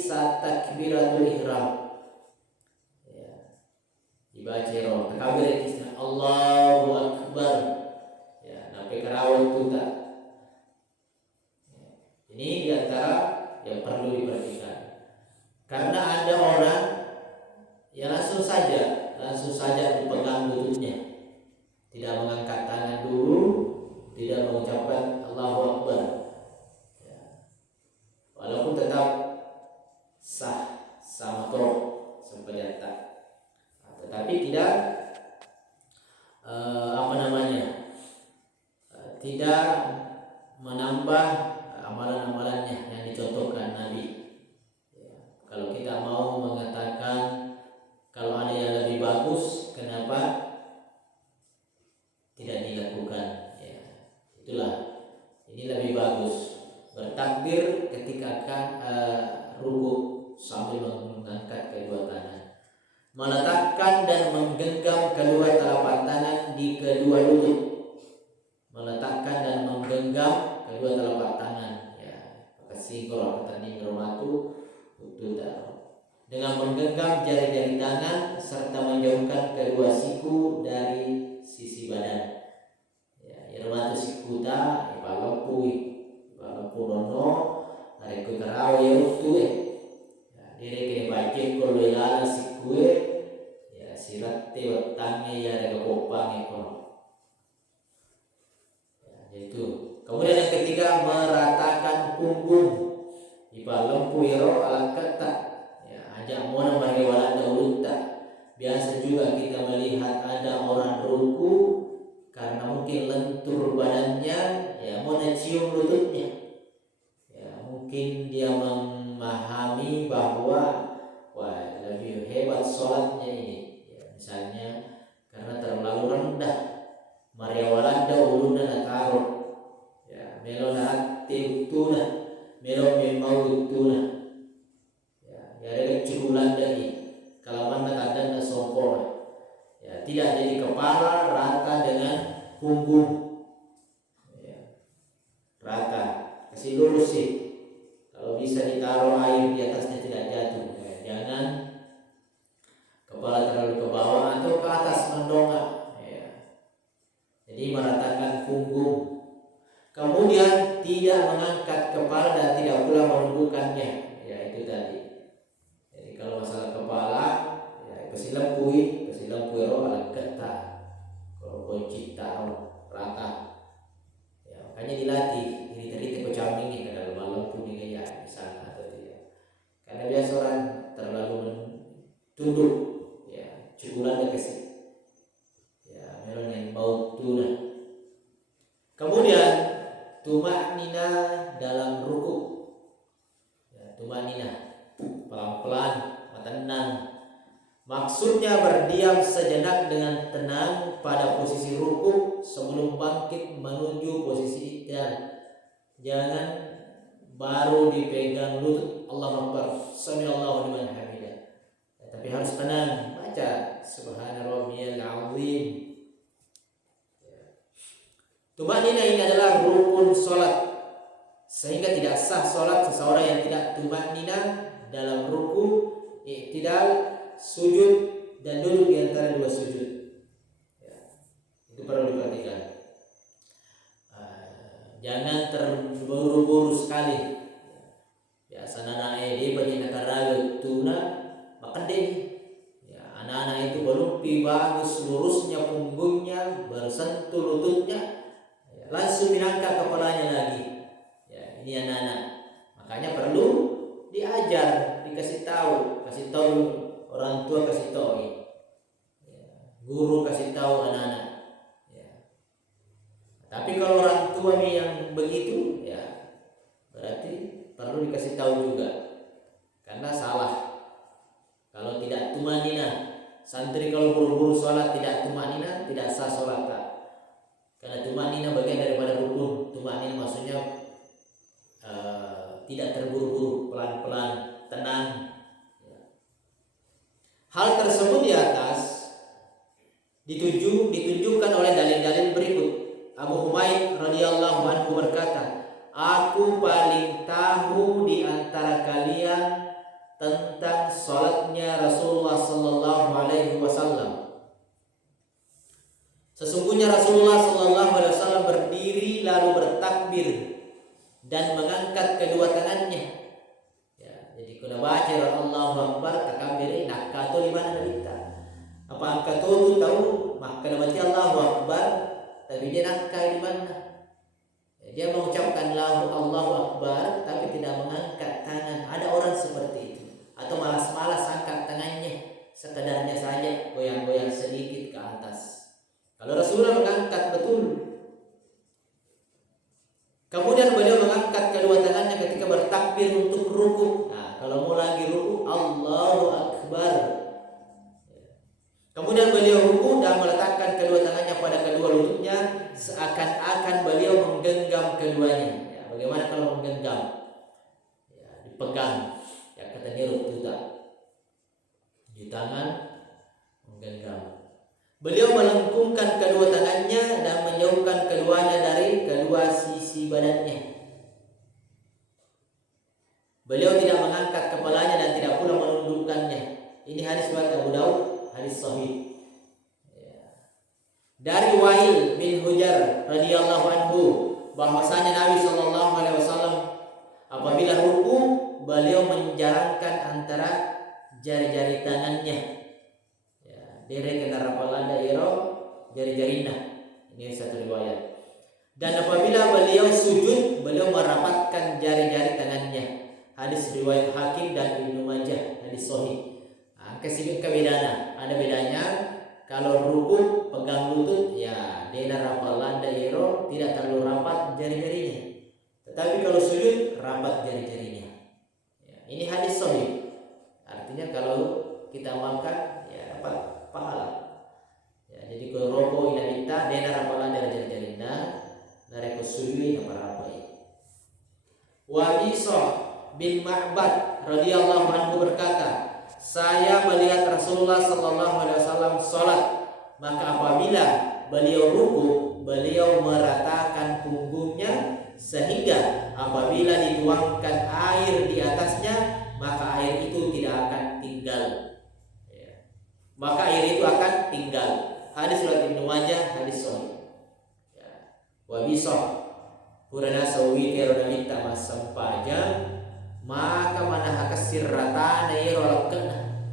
saat takbiratul ihram. Ya, dibaca roh takbir isna Allahu akbar. Ya, nape karawat tu tak. Ya, ini diantara yang perlu diperhatikan. Karena ada orang yang langsung saja dipegang lututnya, tidak mengangkat tangan dulu, tidak mengucapkan Allahu akbar. Ya. Walaupun tetap sah sama roh sempajata, tetapi tidak tidak menambah amalan-amalannya yang dicontohkan Nabi. Kalau kita mau mengatakan kalau ada yang lebih bagus, kenapa tidak dilakukan? Ya, itulah. Ini lebih bagus bertakbir ketika akan ruku sambil mengangkat kedua tangan, meletakkan dan menggenggam kedua telapak tangan di kedua lutut, meletakkan dan menggenggam kedua telapak tangan. Ya, kasih kalau kata ni bermatu dengan menggenggam jari-jari tangan serta menjauhkan kedua siku dari sisi badan. Ya, irmatu siku ta ibalampu rono tarik karaw ya utu ya dire kene baje ko lelala siku ya sirat te wetangnya ya ada kopang ko. Ya, itu. Kemudian yang ketiga, meratakan punggung. Ibalampu iro alat kata ya ajak mona bagi walanda ulunta. Biasa juga kita melihat ada orang ruku karena mungkin lentur badannya, ya mona cium lututnya. Ya mungkin dia memahami bahwa wah lebih hebat sholatnya ini. Ya, misalnya karena terlalu rendah. Maria walanda ulunna taruh. Ya melona hati utuna. Melon memang utuna, ya ada kecukulan dari kalau mana kadang sopor, ya tidak jadi kepala rata dengan punggung, ya, rata, kasih lurus sih, kalau bisa ditaruh air di atasnya tidak jatuh, ya, jangan kepala terlalu ke bawah atau ke atas mendongak, ya. Jadi meratakan punggung. Kemudian tidak mengangkat kepala dan tidak pula menundukkannya. Ya itu tadi. Jadi kalau masalah kepala, ya kesilampui roh ala kata. Kalau kunci taruh rata. Ya makanya dilatih. Ini kecambing ini kalau malam pun ini ya misalnya atau tidak. Karena biasa orang terlalu tunduk. Ya cukulannya kesini. Ya melon yang bau tuna. Kemudian tumaknina dalam ruku. Ya, tumaknina pelan-pelan, tenang. Maksudnya berdiam sejenak dengan tenang pada posisi ruku sebelum bangkit menuju posisi i'tidal. Jangan baru dipegang lutut Allahu Akbar, sami'allahu liman hamidah. Ya, tapi harus tenang, baca subhana rabbiyal azim. Tumaknina ini adalah rukun sholat, sehingga tidak sah sholat seseorang yang tidak tumaknina dalam ruku, i'tidal, sujud dan duduk di antara dua sujud. Ya, itu perlu diperhatikan. Jangan terburu-buru sekali. Biasa anak-anak ini banyak nakaraga tuna makan deh. Ya, anak-anak itu belum bagus lurusnya punggungnya bersentuh lututnya. Langsung dirangkap kepalanya lagi. Ya, ini anak-anak. Makanya perlu diajar, dikasih tahu orang tua, kasih tahu ya, guru kasih tahu anak-anak. Ya. Tapi kalau orang tua nih yang begitu, ya berarti perlu dikasih tahu juga. Karena salah. Kalau tidak tumanina, santri kalau buru-buru sholat tidak tumanina, tidak sah sholat tak. Karena tumanina bagian daripada rukun. Tumanina maksudnya tidak terburu-buru, pelan-pelan, tenang. Ya. Hal tersebut di atas ditunjukkan oleh dalil-dalil berikut. Abu Humaid radhiyallahu anhu berkata, aku paling tahu di antara kalian tentang salatnya Rasulullah sallallahu alaihi wasallam. Sesungguhnya Rasulullah sallallahu alaihi wasallam berdiri lalu bertakbir dan mengangkat kedua tangannya. Ya, jadi kalau baca Allahu Akbar takbir nak kato di mana kita. Apa angka tu tahu maka baca Allahu Akbar tapi dia nak di mana? Dia mengucapkan Allahu Akbar tapi tidak mengangkat tangan. Ada orang seperti itu atau malas-malas angkat tangannya, sekedarnya saja goyang-goyang sedikit ke atas. Kalau Rasulullah mengangkat betul. Kemudian beliau mengangkat kedua tangannya ketika bertakbir untuk ruku. Nah, kalau mau lagi ruku, Allahu Akbar. Kemudian beliau ruku dan meletakkan kedua tangannya pada kedua lututnya, seakan-akan beliau menggenggam keduanya. Ya, bagaimana kalau menggenggam? Ya, dipegang. Ya, kata Nirut juga. Di tangan menggenggam. Beliau melengkungkan kedua tangannya dan menjauhkan keduanya dari kedua sisi badannya. Beliau tidak mengangkat kepalanya dan tidak pula menundukkannya. Ini hadis riwayat Abu Daud, hadis sahih. Dari Wa'il bin Hujar radhiyallahu anhu bahwasanya Nabi sallallahu alaihi wasallam apabila ruku beliau menjarangkan antara jari-jari tangannya. Dere kena rapalanda iro jari-jarina. Ini satu riwayat. Dan apabila beliau sujud, beliau merapatkan jari-jari tangannya. Hadis riwayat Hakim dan Ibnu Majah, hadis sahih. Kesini kebedaan. Ada bedanya kalau ruku pegang lutut, ya dena rapalanda iro tidak terlalu rapat jari-jarinya. Tetapi kalau sujud rapat jari-jarinya. Ya, ini hadis sahih. Artinya kalau kita makan ya dapat pahala. Ya, jadi kalau roko ina minta dena rapalan dari jari-jarina dari kusujui na parapai. Wa Isa bin Ma'bad radhiyallahu anhu berkata, saya melihat Rasulullah sallallahu alaihi wasallam salat, maka apabila beliau ruku, beliau meratakan punggungnya sehingga apabila dituangkan air di atasnya, maka air itu tidak akan tinggal. Maka air itu akan tinggal. Hadis riwayat Ibnu Majah, hadis sahih. Ya. Wa bisa purana sawi kero minta masampaja maka mana hakasir ratana irolakana.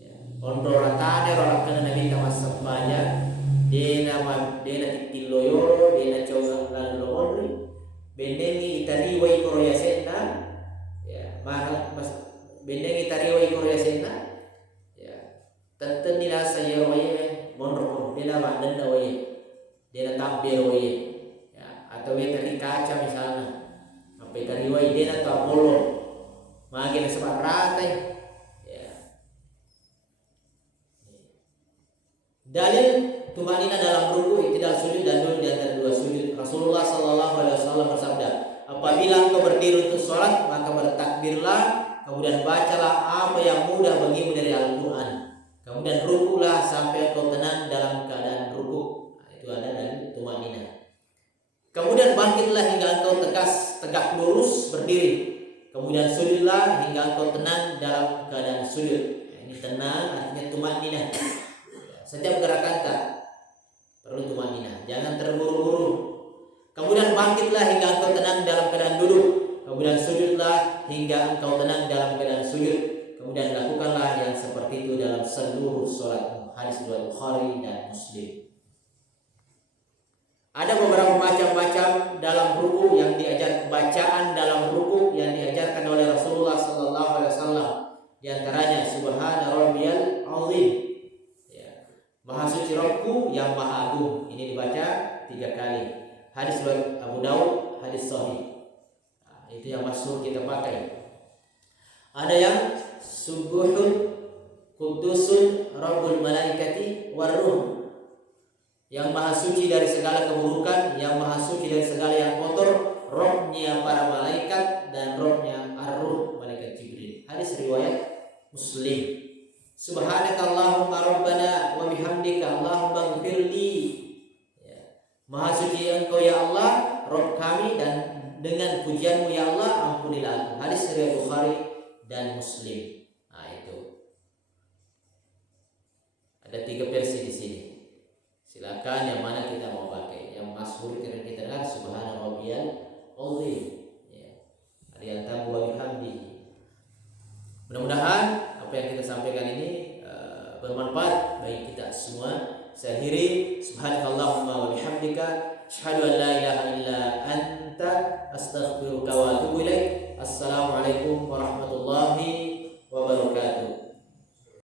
Ya. Ondo ratana irolakana nabi ta masampaja dena titiloyo dena coba lalu bendengi itari wa ikoroyasena. Ya, mana bendengi itari wa ikoroyasena. Tenten nila saya waye monro dia nak denda waye dia nak tampil waye ya atau dia tadi kaca misalnya apa tadi waye dia nak tapolo makin sebar ratai ya. Dalil tumanina dalam ruku tidak sujud dan duduk di antara dua sujud. Rasulullah sallallahu alaihi wasallam bersabda, apabila engkau berdiri untuk sholat maka bertakbirlah, kemudian bacalah apa yang mudah bagimu dari Al-Quran. Kemudian rukulah sampai kau tenang dalam keadaan ruku. Nah, itu ada dari tumanina. Kemudian bangkitlah hingga engkau tegak lurus berdiri. Kemudian sujudlah hingga engkau tenang dalam keadaan sujud. Nah, ini tenang artinya tumanina. Setiap gerakan tak perlu tumanina. Jangan terburu-buru. Kemudian bangkitlah hingga engkau tenang dalam keadaan duduk. Kemudian sujudlah hingga engkau tenang dalam keadaan sujud. Kemudian lakukanlah yang seperti itu dalam seluruh sholatmu. Hadis riwayat Bukhari dan Muslim. Ada beberapa macam-macam dalam ruku yang diajar bacaan dalam ruku yang diajarkan oleh Rasulullah sallallahu alaihi wasallam. Di antaranya Subhana rabbiyal azim. Ya. Maha suci Rabbku yang maha agung. Ini dibaca 3 kali. Hadis riwayat Abu Daud, hadis sahih. Nah, itu yang masyhur kita pakai. Ada yang Subuhun Kudusun Rabbul Malaikati Warruh, yang maha suci dari segala keburukan, yang maha suci dari segala yang kotor, Rohnya para malaikat dan Rohnya Ar-Ruh, malaikat Jibril. Hadis riwayat Muslim. Subhanakallahumma rabbana wa bihamdika Allahumma ighfirli. Ya. Maha suci engkau ya Allah, Rob kami, dan dengan pujianmu ya Allah ampunilah aku. Hadis riwayat Bukhari dan Muslim. mudah-mudahan apa yang kita sampaikan ini bermanfaat bagi kita semua. Saya akhiri, subhanakallahumma wa bihamdika asyhadu an la ilaha illa anta astaghfiruka wa atubu ilaik.